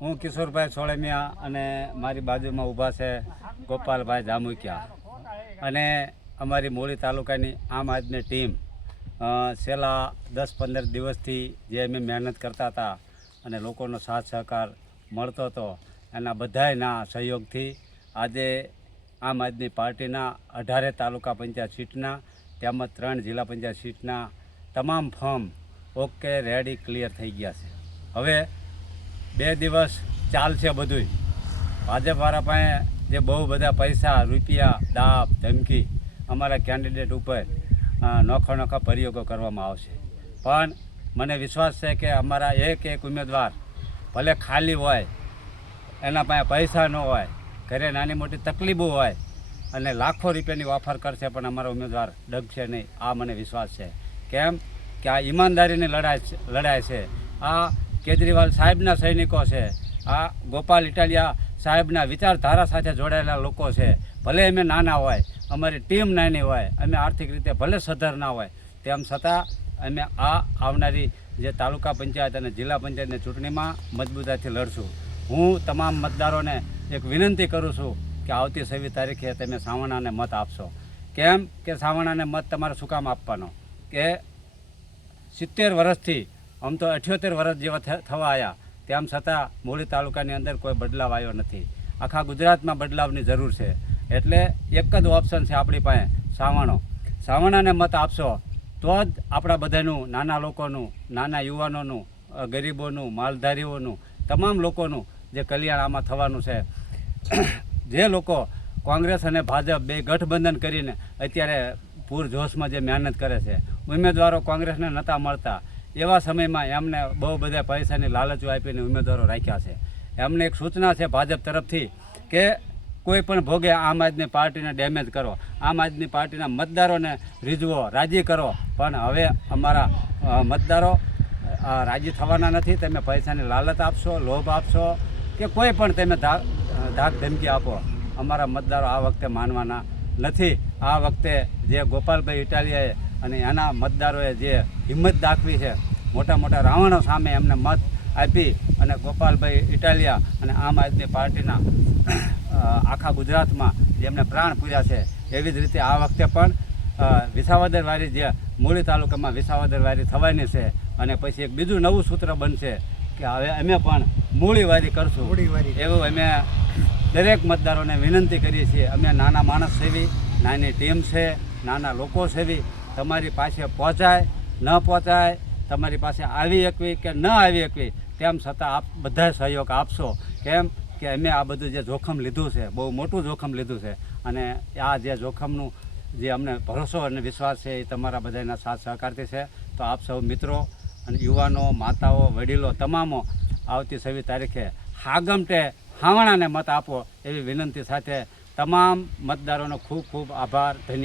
હું કિશોરભાઈ સોળમિયા અને મારી બાજુમાં ઊભા છે ગોપાલભાઈ જામુકિયા અને અમારી મૂળી તાલુકાની આમ આદમી ટીમ છેલ્લા 10-15 દિવસથી જે અમે મહેનત કરતા હતા અને લોકોનો સાથ સહકાર મળતો હતો એના બધાયના સહયોગથી આજે આમ આદમી પાર્ટીના 18 તાલુકા પંચાયત સીટના તેમજ 3 જિલ્લા પંચાયત સીટના તમામ ફોર્મ ઓકે રેડી ક્લિયર થઈ ગયા છે. હવે 2 દિવસ ચાલશે બધું. ભાજપવાળા પાસે જે બહુ બધા પૈસા રૂપિયા દાબ ધમકી અમારા કેન્ડિડેટ ઉપર નોખા પ્રયોગો કરવામાં આવશે, પણ મને વિશ્વાસ છે કે અમારા એક ઉમેદવાર ભલે ખાલી હોય, એના પાસે પૈસા ન હોય, ઘરે નાની મોટી તકલીફો હોય અને લાખો રૂપિયાની ઓફર કરશે, પણ અમારો ઉમેદવાર ડગશે નહીં. આ મને વિશ્વાસ છે. કેમ કે આ ઈમાનદારીની લડાઈ છે. આ કેજરીવાલ સાહેબના સૈનિકો છે. આ ગોપાલ ઇટાલિયા સાહેબના વિચારધારા સાથે જોડાયેલા લોકો છે. ભલે અમે નાના હોય, અમારી ટીમ નાની હોય, અમે આર્થિક રીતે ભલે સદ્ધર ના હોય, તેમ છતાં અમે આ આવનારી જે તાલુકા પંચાયત અને જિલ્લા પંચાયતની ચૂંટણીમાં મજબૂતાઈથી લડશું. હું તમામ મતદારોને એક વિનંતી કરું છું કે આવતી 26 તારીખે તમે સાવણાને મત આપશો. કેમ કે સાવણાને મત તમારે શું કામ આપવાનો કે 70 વર્ષથી આમ તો 78 વર્ષ જેવા થવા આવ્યા, તેમ છતાં મૂળી તાલુકાની અંદર કોઈ બદલાવ આવ્યો નથી. આખા ગુજરાતમાં બદલાવની જરૂર છે. એટલે એક જ ઓપ્શન છે આપણી પાસે, સાવણો. સાવણાને મત આપશો તો જ આપણા બધાનું, નાના લોકોનું, નાના યુવાનોનું, ગરીબોનું, માલધારીઓનું, તમામ લોકોનું જે કલ્યાણ આમાં થવાનું છે. જે લોકો કોંગ્રેસ અને ભાજપ બે ગઠબંધન કરીને અત્યારે પૂરજોશમાં જે મહેનત કરે છે, ઉમેદવારો કોંગ્રેસને નહોતા મળતા, એવા સમયમાં એમને બહુ બધા પૈસાની લાલચો આપીને ઉમેદવારો રાખ્યા છે. એમને એક સૂચના છે ભાજપ તરફથી કે કોઈ પણ ભોગે આમ આદમી પાર્ટીને ડેમેજ કરો, આમ આદમી પાર્ટીના મતદારોને રીઝવો, રાજી કરો. પણ હવે અમારા મતદારો રાજી થવાના નથી. તમે પૈસાની લાલચ આપશો, લોભ આપશો કે કોઈ પણ તમે ધાક ધમકી આપો, અમારા મતદારો આ વખતે માનવાના નથી. આ વખતે જે ગોપાલભાઈ ઇટાલિયાએ અને એના મતદારોએ જે હિંમત દાખવી છે, મોટા મોટા રાવણો સામે એમને મત આપી અને ગોપાલભાઈ ઇટાલિયા અને આમ આદમી પાર્ટીના આખા ગુજરાતમાં જેમને પ્રાણ પૂર્યા છે, એવી જ રીતે આ વખતે પણ વિસાવદરવારી જે મૂળી તાલુકામાં વિસાવદરવારી થવાની છે. અને પછી એક બીજું નવું સૂત્ર બનશે કે હવે અમે પણ મૂળીવારી કરશું. એવું અમે દરેક મતદારોને વિનંતી કરીએ છીએ. અમે નાના માણસ સેવી, નાની ટીમ છે, નાના લોકો સેવી, તમારી પાસે પહોંચાય ન પહોંચાય, તમારી પાસે આવી એકવી કે ન આવી એકવી, તેમ છતાં આપ બધા સહયોગ આપશો. કેમ કે અમે આ બધું જે જોખમ લીધું છે, બહુ મોટું જોખમ લીધું છે, અને આ જે જોખમનું જે અમને ભરોસો અને વિશ્વાસ છે એ તમારા બધાના સાથ સહકારથી છે. તો આપ સૌ મિત્રો અને યુવાનો, માતાઓ, વડીલો તમામો આવતી 26 તારીખે હાગમટે હાવણાને મત આપો એવી વિનંતી સાથે તમામ મતદારોનો ખૂબ ખૂબ આભાર. ધન્યવાદ.